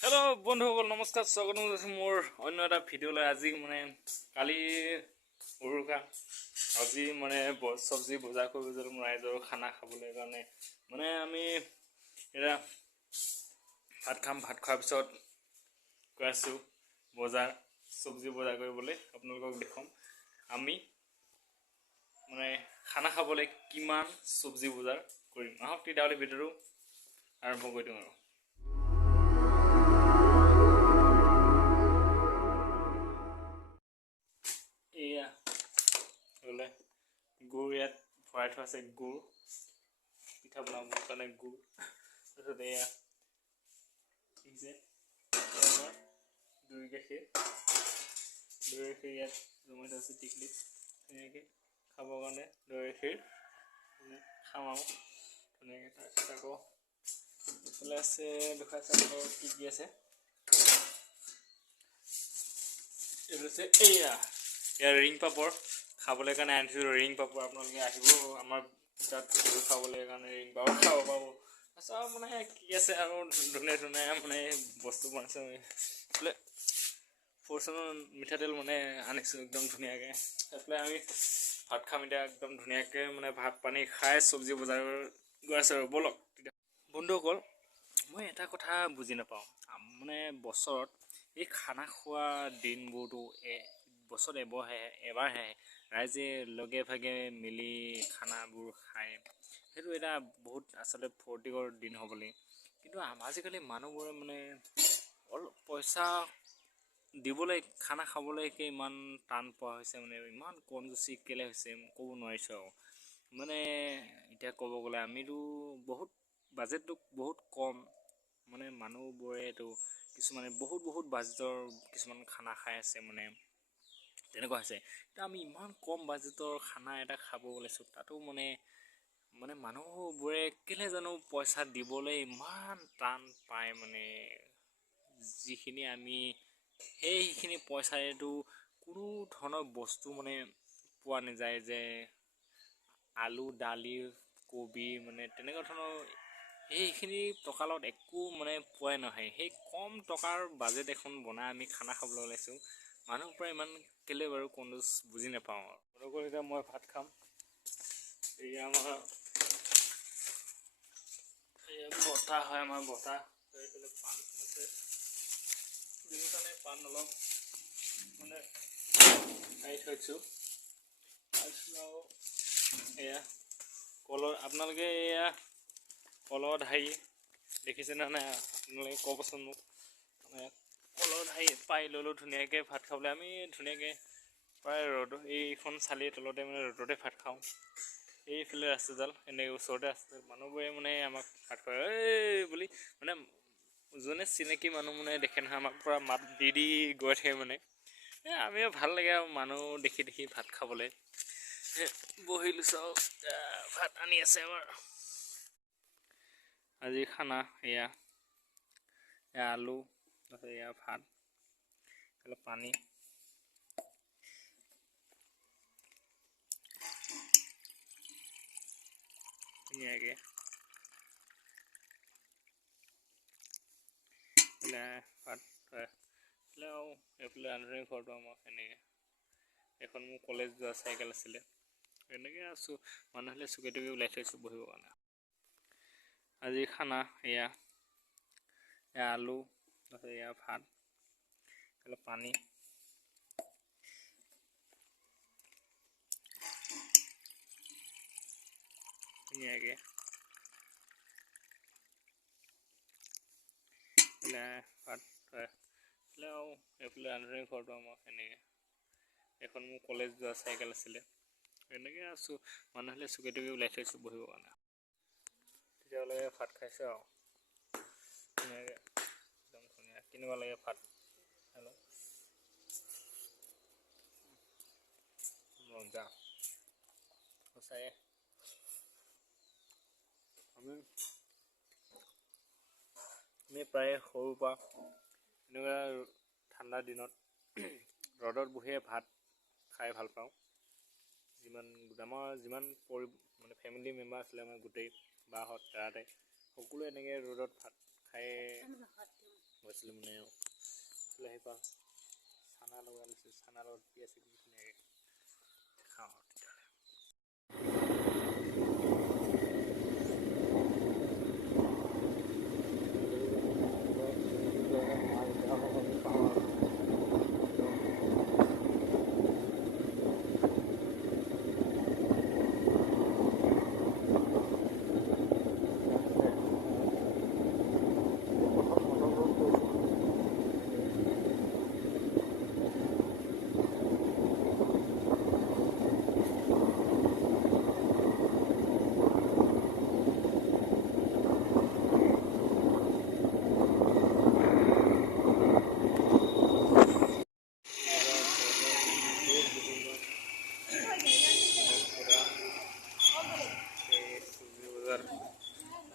Hello बंधुসকল नमस्कार स्वागत मोर अन्य এটা ভিডিওলৈ আজি মানে কালি উৰুকা আজি মানে সবজি বজাৰ কৰিব যাম ৰাইজৰ খানা খাবলৈ কাৰণে মানে আমি এটা ভাত খোৱাৰ পিছত গৈ আছো বজাৰ সবজি বজাৰ কৰিবলৈ আপোনালোকক দেখাম আমি মানে খানা খাবলৈ কিমান সবজি বজাৰ কৰিম আহক তেতিয়াহ'লে ভিডিওটো আৰম্ভ কৰি দিওঁ আৰু गुड़ यात भराई थोड़ा से गुड़ पिठा बनाबोर कारण गुड़ तरह एया ठीक है दही गाखीर यात जमाई थोड़ा से टिकली धुनियाके खाबर कारण दही गाखीर खाम आरो धुनियाके তাৰপিছত আকৌ ইফালে আছে দেখাইছে কি আছে এইটো আছে এয়া ইয়াৰ ৰিং পাপৰ খাবলৈ কাৰণে আনিছোঁ ৰিং পাপৰ আপোনালোকে আহিব আমাৰ তাত খাবলৈ কাৰণে ৰিং পাপৰ খাব পাব চব মানে কি আছে আৰু ধুনীয়া মানে বস্তু বনাইছে বোলে ফৰচুনৰ মিঠাতেল মানে আনিছোঁ একদম ধুনীয়াকৈ সেইফালে আমি ভাত খাম এতিয়া একদম ধুনীয়াকৈ মানে ভাত পানী খাই চব্জি বজাৰ গৈ আছোঁ আৰু ব'লক তেতিয়া বন্ধুসকল মই এটা কথা বুজি নাপাওঁ মানে বছৰত এই খানা খোৱা দিনবোৰতো বছৰত এবাৰহে ৰাইজে লগে ভাগে মিলি খানাবোৰ খায় সেইটো এটা বহুত আচলতে ফূৰ্তিকৰ দিন হ'বলৈ কিন্তু আজিকালি মানুহবোৰে মানে অলপ পইচা দিবলৈ খানা খাবলৈ ইমান টান পোৱা হৈছে মানে ইমান কনজুচি কেলে হৈছে ক'ব নোৱাৰিছোঁ আৰু মানে এতিয়া ক'ব গ'লে আমিতো বহুত বাজেটটো বহুত কম মানে মানুহবোৰেতো কিছুমানে বহুত বাজেটৰ কিছুমান খানা খাই আছে মানে তেনেকুৱা হৈছে এতিয়া আমি ইমান কম বাজেটৰ খানা এটা খাব ওলাইছোঁ তাতো মানে মানুহবোৰে কেলে জানো পইচা দিবলৈ ইমান টান পায় মানে যিখিনি আমি সেইখিনি পইচাৰেতো কোনো ধৰণৰ বস্তু মানে পোৱা নাযায় যে আলু দালি কবি মানে তেনেকুৱা ধৰণৰ সেইখিনি টকাৰ লগত একো মানে পোৱাই নহয় সেই কম টকাৰ বাজেট এখন বনাই আমি খানা খাবলৈ ওলাইছোঁ মানুহৰ পৰা ইমান কেলে বাৰু কনজুচ বুজি নাপাওঁ আৰু এতিয়া মই ভাত খাম এয়া আমাৰ বতাহ হয় আমাৰ বতাহ পাণ আছে কাৰণে পাণ অলপ মানে খাই থৈছোঁ তাৰপিছত এয়া কলৰ আপোনালোকে এয়া কলৰ ধাৰি দেখিছেনে নাই আপোনালোকে ক'বচোন মোক মানে কলৰ ধাৰি পাই ল'লোঁ ধুনীয়াকৈ ভাত খাবলৈ আমি ধুনীয়াকৈ প্ৰায় ৰ'দ এইখন চালিৰ তলতে মানে ৰ'দতে ভাত খাওঁ এইফালে ৰাস্তাডাল এনেকৈ ওচৰতে আছে মানুহবোৰে মানে আমাক ভাত খুৱাই এই বুলি মানে যোনে চিনাকি মানুহ মানে দেখে নহয় আমাক পৰা মাত দি গৈ থাকে মানে আমিও ভাল লাগে আৰু মানুহ দেখি ভাত খাবলৈ বহিলোঁ চাওঁ ভাত আনি আছে আমাৰ আজি খানা এয়া আলু তাৰপিছত এয়া ভাত অলপ পানী ধুনীয়াকৈ ভাত আৰু এইফালে আন্ধুনিক ঘৰটো আমাৰ এনেকৈ এখন মোৰ কলেজ যোৱা চাইকেল আছিলে এনেকৈ আছোঁ মানুহ হ'লে চুকে টুকি ওলাই থৈছোঁ বহিবৰ কাৰণে আজি খানা এয়া আলু তাৰপিছত এয়া ভাত অলপ পানী ধুনীয়াকৈ ভাত আৰু এইফালে আন্ধুনিক ঘৰটো আমাৰ এনেকৈ এখন মোৰ কলেজ যোৱা চাইকেল আছিলে এনেকৈ আছোঁ মানুহ হ'লে চুকে টুকি ওলাই থৈছোঁ বহিবৰ কাৰণে তেতিয়াহ'লে ভাত খাইছোঁ আৰু ধুনীয়াকৈ একদম ধুনীয়া কেনেকুৱা লাগে ভাত হেল্ল' মজা সঁচাই আমি প্ৰায় সৰুৰ পৰা এনেকুৱা ঠাণ্ডা দিনত ৰ'দত বহিয়ে ভাত খাই ভাল পাওঁ আমাৰ যিমান মানে ফেমিলি মেম্বাৰ আছিলে আমাৰ গোটেই বাহঁত দাদাতে সকলোৱে এনেকৈ ৰ'দত ভাত খাই গৈছিলে আছিলোঁ মানে এইফালে আহি পাওঁ চানা লগা লৈছোঁ চানা লগত পিঁয়াজ ধুনীয়াকৈ খাওঁ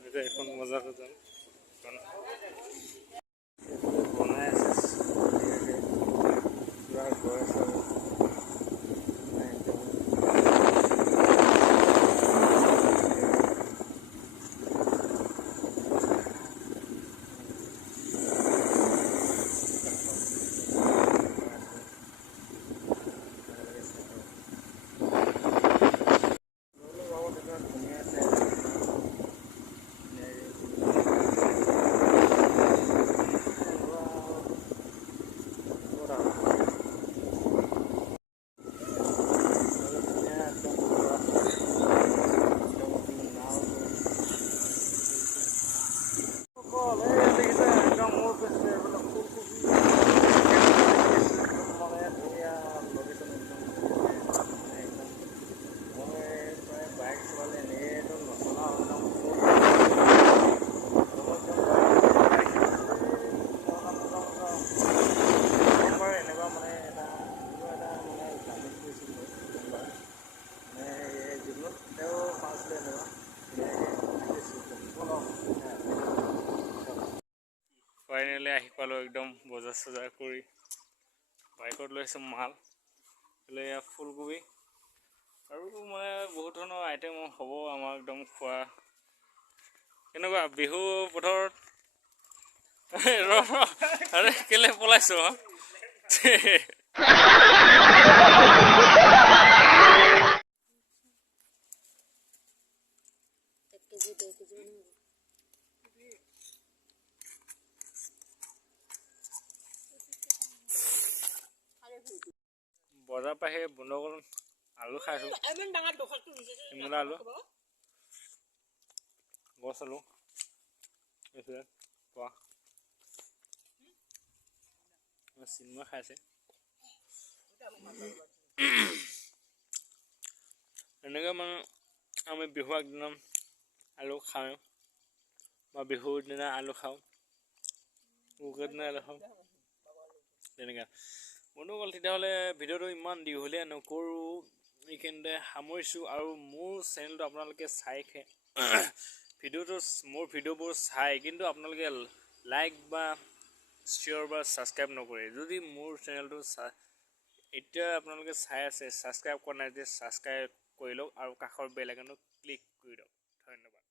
তেতিয়াহ'লে এখন মজা যাম বনাই আছে পুৰা গৈ আছে ফাইনেলি আহি পালোঁ একদম বজাৰ চজাৰ কৰি বাইকত লৈ আহিছোঁ মাল এয়া ফুলকবি আৰু মানে বহুত ধৰণৰ আইটেম হ'ব আমাৰ একদম খোৱা কেনেকুৱা বিহু বতৰত আৰে কেলে পলাইছোঁ বজাৰ পৰা সেই বন্ধকল আলু খাইছোঁ ইমলা আলু গছ আলু এইফালে পোৱা চিনেমা খাইছে এনেকৈ মানে আমি বিহু আগদিনা আলু খাওঁ বা বিহুৰ দিনা আলু খাওঁ উৰুকাৰ দিনা আলু খাওঁ তেনেকৈ বন্ধুসকল তেতিয়াহ'লে ভিডিঅ'টো ইমান দীঘলীয়া নকৰোঁ এইখিনিতে সামৰিছোঁ আৰু মোৰ চেনেলটো আপোনালোকে মোৰ ভিডিঅ'বোৰ চাই কিন্তু আপোনালোকে লাইক বা শ্বেয়াৰ বা ছাবস্ক্ৰাইব নকৰে যদি মোৰ চেনেলটো এতিয়া আপোনালোকে চাই আছে ছাবস্ক্ৰাইব কৰা নাই যে ছাবস্ক্ৰাইব কৰি লওক আৰু কাষৰ বেল আইকনটো ক্লিক কৰি দিয়ক ধন্যবাদ।